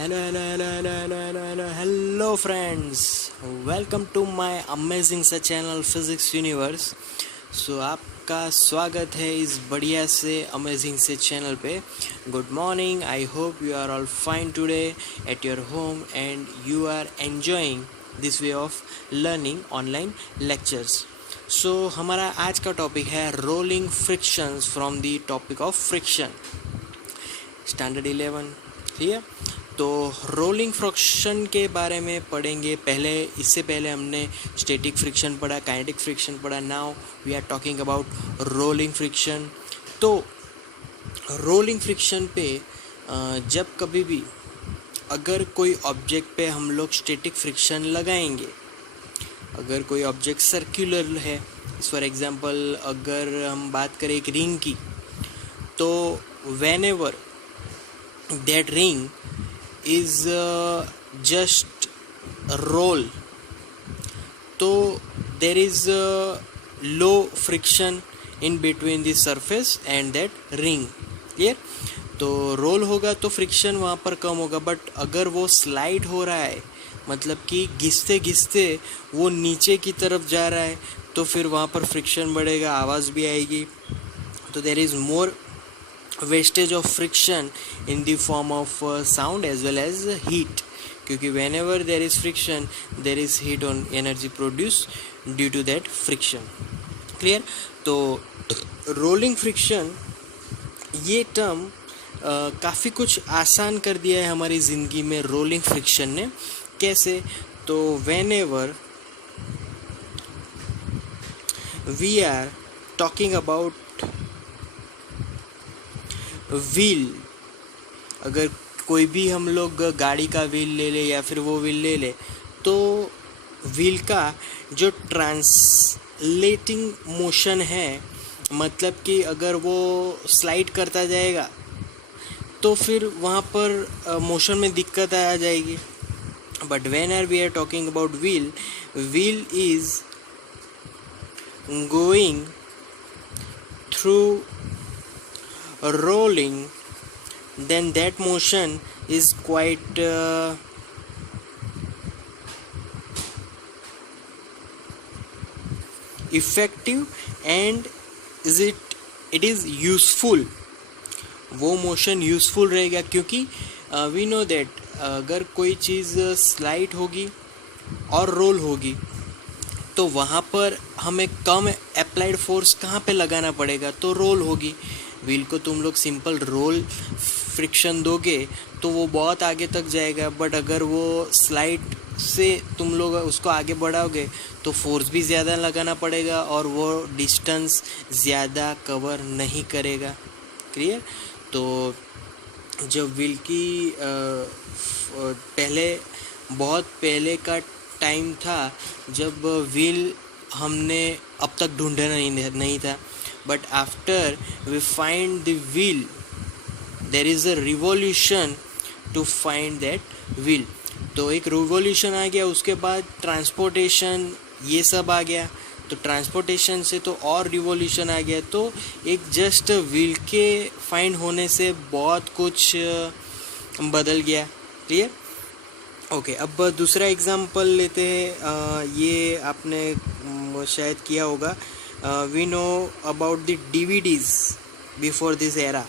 Hello friends, welcome to my amazing सा channel physics universe. आपका स्वागत है इस बढ़िया से अमेजिंग से चैनल पे। Good morning, I hope you are all fine today at your home and you are enjoying this way of learning online lectures. हमारा आज का टॉपिक है rolling frictions from the topic of friction, standard 11। ठीक है, तो rolling friction के बारे में पढ़ेंगे। इससे पहले हमने स्टैटिक फ्रिक्शन पढ़ा, काइनेटिक फ्रिक्शन पढ़ा। Now we are talking about rolling friction. तो रोलिंग फ्रिक्शन पे जब कभी भी अगर कोई ऑब्जेक्ट पे हम लोग स्टैटिक फ्रिक्शन लगाएंगे, अगर कोई ऑब्जेक्ट सर्कुलर है, फॉर एग्जांपल अगर हम बात करें एक रिंग की, तो whenever that ring is just roll, तो there is low friction in between the surface and that ring। Clear? तो रोल होगा तो फ्रिक्शन वहाँ पर कम होगा, बट अगर वो स्लाइड हो रहा है, मतलब कि घिसते घिसते वो नीचे की तरफ जा रहा है, तो फिर वहाँ पर फ्रिक्शन बढ़ेगा, आवाज़ भी आएगी। तो there is more wastage of friction in the form of sound as well as heat, क्योंकि whenever there is friction there is heat on energy produced due to that friction। clear? तो rolling friction ये term काफ़ी कुछ आसान कर दिया है हमारी ज़िंदगी में रोलिंग फ्रिक्शन ने। कैसे? तो whenever we are talking about wheel, अगर कोई भी हम लोग गाड़ी का व्हील ले ले या फिर वो व्हील ले ले, तो व्हील का जो ट्रांसलेटिंग मोशन है, मतलब कि अगर वो स्लाइड करता जाएगा तो फिर वहाँ पर मोशन में दिक्कत आ जाएगी। But when are we are talking about wheel, wheel is going through rolling, then that motion is quite effective and it is useful। वो मोशन यूज़फुल रहेगा, क्योंकि वी नो दैट अगर कोई चीज़ स्लाइड होगी और रोल होगी तो वहाँ पर हमें कम अप्लाइड फोर्स कहाँ पे लगाना पड़ेगा, तो रोल होगी। व्हील को तुम लोग सिंपल रोल फ्रिक्शन दोगे तो वो बहुत आगे तक जाएगा, बट अगर वो स्लाइड से तुम लोग उसको आगे बढ़ाओगे तो फोर्स भी ज़्यादा लगाना पड़ेगा और वो डिस्टेंस ज़्यादा कवर नहीं करेगा। क्लियर? तो जब व्हील की बहुत पहले का टाइम था जब व्हील हमने अब तक ढूंढा नहीं था, but after we find the wheel there is a revolution to find that wheel। तो एक रिवॉल्यूशन आ गया, उसके बाद ट्रांसपोर्टेशन ये सब आ गया, तो ट्रांसपोर्टेशन से तो और रिवॉल्यूशन आ गया, तो एक जस्ट व्हील के फाइंड होने से बहुत कुछ बदल गया। क्लियर? ओके, अब दूसरा एग्जांपल लेते हैं। ये आपने शायद किया होगा। We know about the DVDs before this era।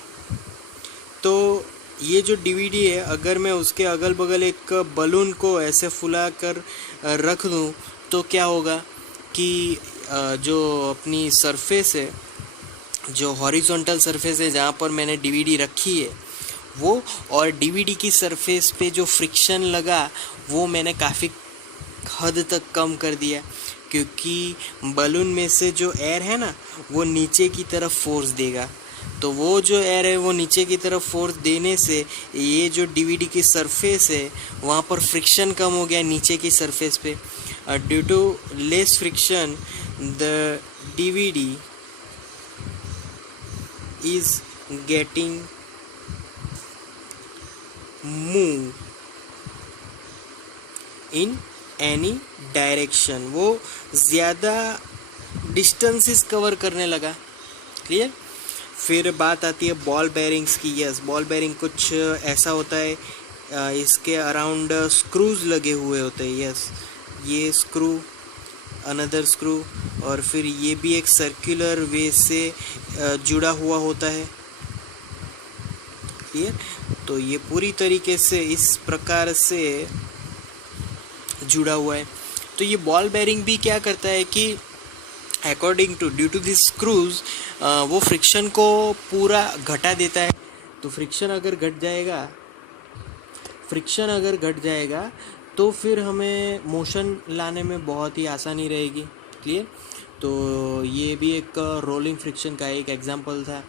तो ये जो DVD है, अगर मैं उसके अगल बगल एक बलून को ऐसे फुला कर रख दूँ तो क्या होगा कि जो अपनी सरफेस है, जो हॉरिजॉन्टल सरफेस है जहाँ पर मैंने DVD रखी है, वो और DVD की सरफेस पे जो फ्रिक्शन लगा वो मैंने काफ़ी हद तक कम कर दिया, क्योंकि बलून में से जो एयर है ना वो नीचे की तरफ फोर्स देगा। तो वो जो एयर है वो नीचे की तरफ फोर्स देने से ये जो DVD की सरफेस है वहाँ पर फ्रिक्शन कम हो गया नीचे की सरफेस पे। Due to less friction the DVD is getting move in any direction, वो ज़्यादा डिस्टेंसेस कवर करने लगा। क्लियर? फिर बात आती है बॉल बेयरिंग्स की। यस, बॉल बेयरिंग कुछ ऐसा होता है इसके अराउंड स्क्रूज लगे हुए होते हैं। यस, ये स्क्रू, अनदर स्क्रू, और फिर ये भी एक सर्कुलर वे से जुड़ा हुआ होता है। क्लियर? तो ये पूरी तरीके से इस प्रकार से जुड़ा हुआ है। तो ये बॉल बेरिंग भी क्या करता है कि according to due to this screws वो फ्रिक्शन को पूरा घटा देता है। तो फ्रिक्शन अगर घट जाएगा तो फिर हमें मोशन लाने में बहुत ही आसानी रहेगी। क्लियर? तो ये भी एक रोलिंग फ्रिक्शन का एक एग्जांपल था।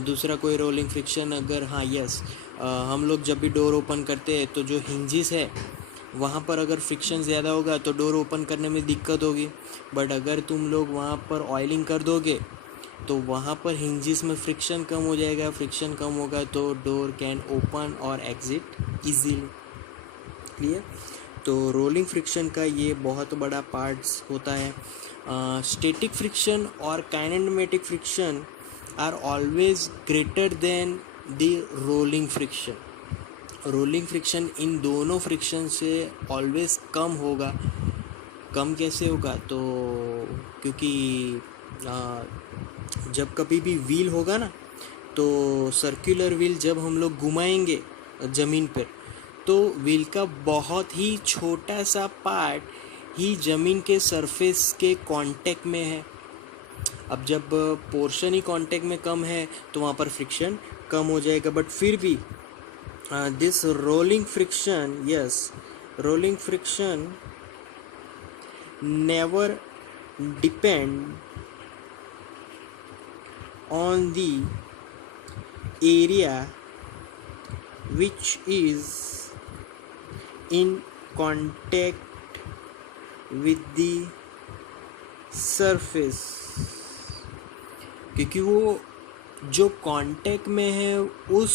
दूसरा कोई रोलिंग फ्रिक्शन अगर, हाँ यस, हम लोग जब भी डोर ओपन करते हैं तो जो हिंजिस है वहाँ पर अगर फ्रिक्शन ज़्यादा होगा तो डोर ओपन करने में दिक्कत होगी। बट अगर तुम लोग वहाँ पर ऑयलिंग कर दोगे तो वहाँ पर हिंजिस में फ्रिक्शन कम हो जाएगा। फ्रिक्शन कम होगा तो डोर कैन ओपन और एग्जिट इजीली। क्लियर? तो रोलिंग फ्रिक्शन का ये बहुत बड़ा पार्ट्स होता है। स्टैटिक फ्रिक्शन और kinematic friction are always greater than the rolling friction. Rolling friction इन दोनों फ्रिक्शन से ऑलवेज कम होगा। कम कैसे होगा? तो क्योंकि जब कभी भी व्हील होगा ना, तो सर्कुलर व्हील जब हम लोग घुमाएंगे ज़मीन पर, तो व्हील का बहुत ही छोटा सा पार्ट ही ज़मीन के सरफेस के कांटेक्ट में है। अब जब पोर्शन ही कांटेक्ट में कम है तो वहाँ पर फ्रिक्शन कम हो जाएगा। बट फिर भी this rolling friction never depend on the area which is in contact with the surface, क्योंकि वो जो कांटेक्ट में है उस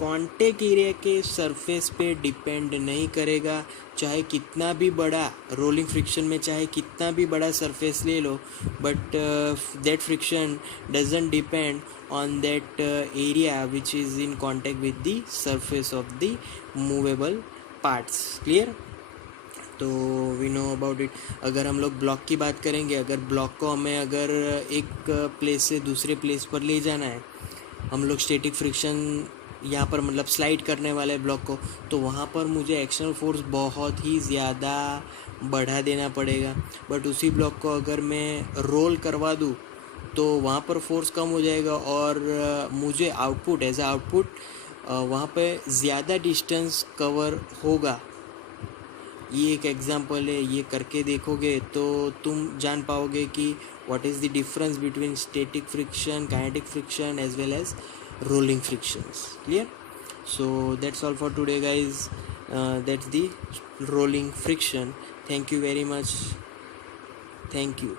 कांटेक्ट एरिया के सरफेस पे डिपेंड नहीं करेगा। चाहे कितना भी बड़ा रोलिंग फ्रिक्शन में चाहे कितना भी बड़ा सरफेस ले लो, but that friction doesn't depend on that area which is in contact with the surface of the movable parts. Clear? तो वी नो अबाउट इट। अगर हम लोग ब्लॉक की बात करेंगे, अगर ब्लॉक को हमें अगर एक प्लेस से दूसरे प्लेस पर ले जाना है, हम लोग स्टैटिक फ्रिक्शन यहाँ पर मतलब स्लाइड करने वाले ब्लॉक को, तो वहाँ पर मुझे एक्सटर्नल फोर्स बहुत ही ज़्यादा बढ़ा देना पड़ेगा। बट उसी ब्लॉक को अगर मैं रोल करवा दूँ तो वहाँ पर फोर्स कम हो जाएगा और मुझे आउटपुट एज आ आउटपुट वहाँ पे ज़्यादा डिस्टेंस कवर होगा। ये एक एग्जांपल है, ये करके देखोगे तो तुम जान पाओगे कि what is the difference between static friction, kinetic friction as well as rolling frictions. Clear? So that's all for today, guys. That's the rolling friction. Thank you very much. Thank you.